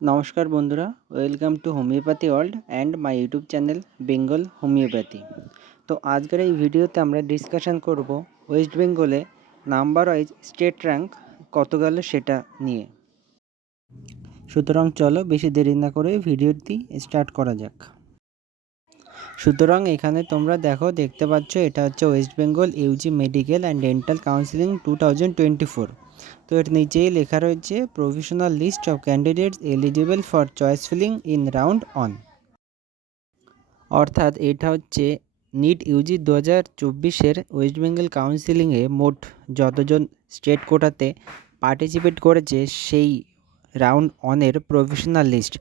নমস্কার বন্ধুরা, welcome to homeopathy world and my YouTube channel Bengal homeopathy. তো আজকের এই ভিডিওতে আমরা ডিসকাশন করব ওয়েস্ট বেঙ্গলে নাম্বার ওয়াইজ স্টেট র্যাঙ্ক কত গেল সেটা নিয়ে। সুতরাং চলো বেশি দেরি না করে ভিডিওটি স্টার্ট করা যাক। সুতরাং এখানে তোমরা দেখতে পাচ্ছ এটা হচ্ছে West Bengal UG medical and dental counselling 2024। তো এর নিচেই লেখা রয়েছে provisional list of candidates eligible for choice filling in round 1। অর্থাৎ এটা হচ্ছে নিট ইউজি 2024-এর ওয়েস্ট বেঙ্গল কাউন্সিলিংয়ে মোট যতজন স্টেট কোটাতে পার্টিসিপেট করেছে সেই রাউন্ড 1-এর প্রভিশনাল লিস্ট।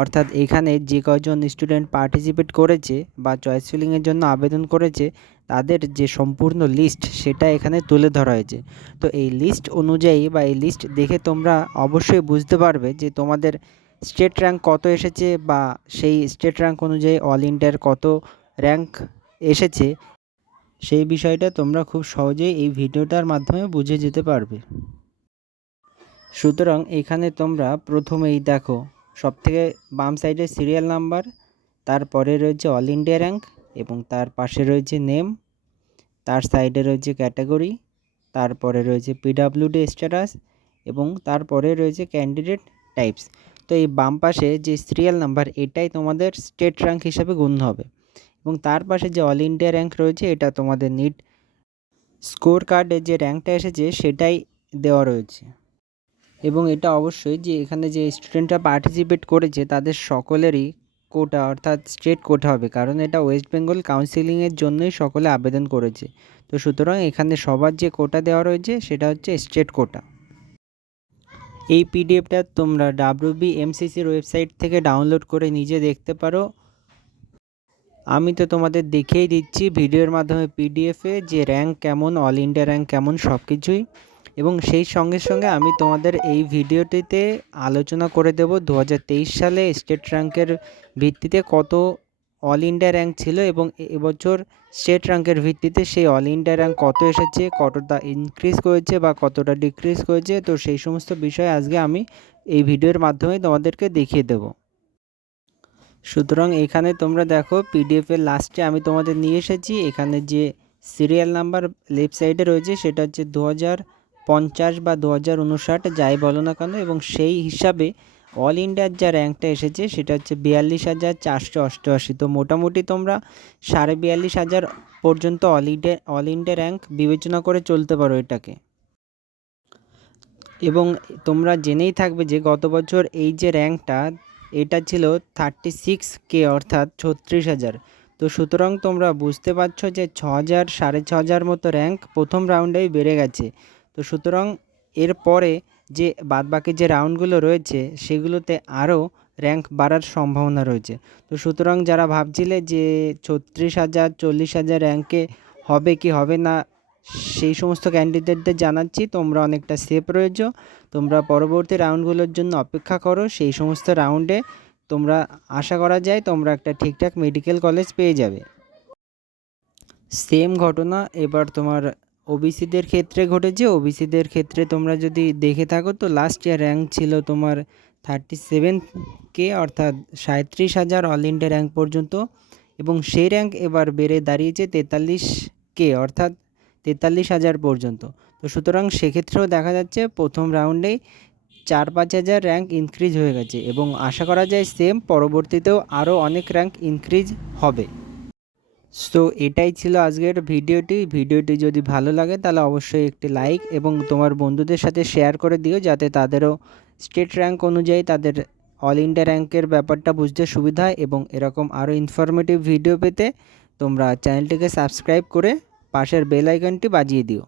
অর্থাৎ এখানে যে কজন স্টুডেন্ট পার্টিসিপেট করেছে বা চয়েস ফিলিংয়ের জন্য আবেদন করেছে তাদের যে সম্পূর্ণ লিস্ট সেটা এখানে তুলে ধরা হয়েছে। তো এই লিস্ট অনুযায়ী বা এই লিস্ট দেখে তোমরা অবশ্যই বুঝতে পারবে যে তোমাদের স্টেট র্যাঙ্ক কত এসেছে বা সেই স্টেট র্যাঙ্ক অনুযায়ী অল ইন্ডিয়ার কত র্যাঙ্ক এসেছে সেই বিষয়টা তোমরা খুব সহজেই এই ভিডিওটার মাধ্যমে বুঝে যেতে পারবে। সুতরাং এখানে তোমরা প্রথমেই দেখো সবথেকে বাম সাইডে সিরিয়াল নাম্বার, তারপরে রয়েছে অল ইন্ডিয়া র্যাঙ্ক এবং তার পাশে রয়েছে নেম, তার সাইডে রয়েছে ক্যাটাগরি, তারপরে রয়েছে পিডাব্লিউডি স্ট্যাটাস এবং তারপরে রয়েছে ক্যান্ডিডেট টাইপস। তো এই বাম পাশে যে সিরিয়াল নাম্বার এটাই তোমাদের স্টেট র্যাঙ্ক হিসাবে গণ্য হবে এবং তার পাশে যে অল ইন্ডিয়া র্যাঙ্ক রয়েছে এটা তোমাদের নিট স্কোর কার্ডে যে র্যাঙ্কটা এসেছে সেটাই দেওয়া রয়েছে। এবং এটা অবশ্যই যে এখানে যে স্টুডেন্টরা পার্টিসিপেট করেছে তাদের সকলেরই কোটা অর্থাৎ স্টেট কোটা হবে, কারণ এটা ওয়েস্ট বেঙ্গল কাউন্সিলিংয়ের জন্যই সকলে আবেদন করেছে। তো সুতরাং এখানে সবার যে কোটা দেওয়া রয়েছে সেটা হচ্ছে স্টেট কোটা। এই পিডিএফটা তোমরা WBMCCর ওয়েবসাইট থেকে ডাউনলোড করে নিজে দেখতে পারো। আমি তো তোমাদের দেখিয়েই দিচ্ছি ভিডিওর মাধ্যমে পিডিএফে যে র্যাঙ্ক কেমন, অল ইন্ডিয়া র্যাঙ্ক কেমন সব কিছুই, এবং সেই সঙ্গে সঙ্গে আমি তোমাদের এই ভিডিওটিতে আলোচনা করে দেব 2023 সালে স্টেট র্যাঙ্কের ভিত্তিতে কত অল ইন্ডিয়া র্যাঙ্ক ছিল এবং এবছর স্টেট র্যাঙ্কের ভিত্তিতে সেই অল ইন্ডিয়া র্যাঙ্ক কত এসেছে, কতটা ইনক্রিজ করেছে বা কতটা ডিক্রিজ করেছে। তো সেই সমস্ত বিষয় আজকে আমি এই ভিডিওর মাধ্যমে তোমাদেরকে দেখিয়ে দেব। সুতরাং এখানে তোমরা দেখো পিডিএফের লাস্টে আমি তোমাদের নিয়ে এসেছি এখানে যে সিরিয়াল নাম্বার লেফট সাইডে রয়েছে সেটা হচ্ছে 2050 বা 2059 যাই বলো না কেন, এবং সেই হিসাবে অল ইন্ডিয়ার যা র্যাঙ্কটা এসেছে সেটা হচ্ছে 42,488। তো মোটামুটি তোমরা 42,500 পর্যন্ত অল ইন্ডিয়া র্যাঙ্ক বিবেচনা করে চলতে পারো এটাকে। এবং তোমরা জেনেই থাকবে যে গত বছর এই যে র্যাঙ্কটা এটা ছিল 36K অর্থাৎ 36,000। তো সুতরাং তোমরা বুঝতে পারছো যে 6,000 6,500 মতো র্যাঙ্ক প্রথম রাউন্ডেই বেড়ে গেছে। তো সুতরাং এরপরে যে বাদবাকি যে রাউন্ডগুলো রয়েছে সেগুলোতে আরও র্যাঙ্ক বাড়ার সম্ভাবনা রয়েছে। তো সুতরাং যারা ভাবছিলে যে 36,000 40,000 র্যাঙ্কে হবে কি হবে না সেই সমস্ত ক্যান্ডিডেটদের জানাচ্ছি তোমরা অনেকটা সেফ রয়েছো। তোমরা পরবর্তী রাউন্ডগুলোর জন্য অপেক্ষা করো, সেই সমস্ত রাউন্ডে তোমরা আশা করা যায় তোমরা একটা ঠিকঠাক মেডিকেল কলেজ পেয়ে যাবে। সেম ঘটনা এবার তোমার ওবিসিদের ক্ষেত্রে ঘটেছে। ওবিসিদের ক্ষেত্রে তোমরা যদি দেখে থাকো তো লাস্ট ইয়ার র্যাঙ্ক ছিল তোমার 37K অর্থাৎ 37,000 অল ইন্ডিয়া র্যাঙ্ক পর্যন্ত, এবং সেই র্যাঙ্ক এবার বেড়ে দাঁড়িয়েছে 43K অর্থাৎ 43,000 পর্যন্ত। তো সুতরাং সেক্ষেত্রেও দেখা যাচ্ছে প্রথম রাউন্ডেই 4-5 হাজার র্যাঙ্ক ইনক্রিজ হয়ে গেছে এবং আশা করা যায় সেম পরবর্তীতেও আরও অনেক র্যাঙ্ক ইনক্রিজ হবে। সো এটাই ছিল আজকের ভিডিওটি যদি ভালো লাগে তাহলে অবশ্যই একটি লাইক এবং তোমার বন্ধুদের সাথে শেয়ার করে দিও যাতে তাদেরও স্টেট র্যাঙ্ক অনুযায়ী তাদের অল ইন্ডিয়া র্যাঙ্কের ব্যাপারটা বুঝতে সুবিধা হয়। এবং এরকম আরও ইনফরমেটিভ ভিডিও পেতে তোমরা চ্যানেলটিকে সাবস্ক্রাইব করে পাশের বেল আইকনটি বাজিয়ে দিও।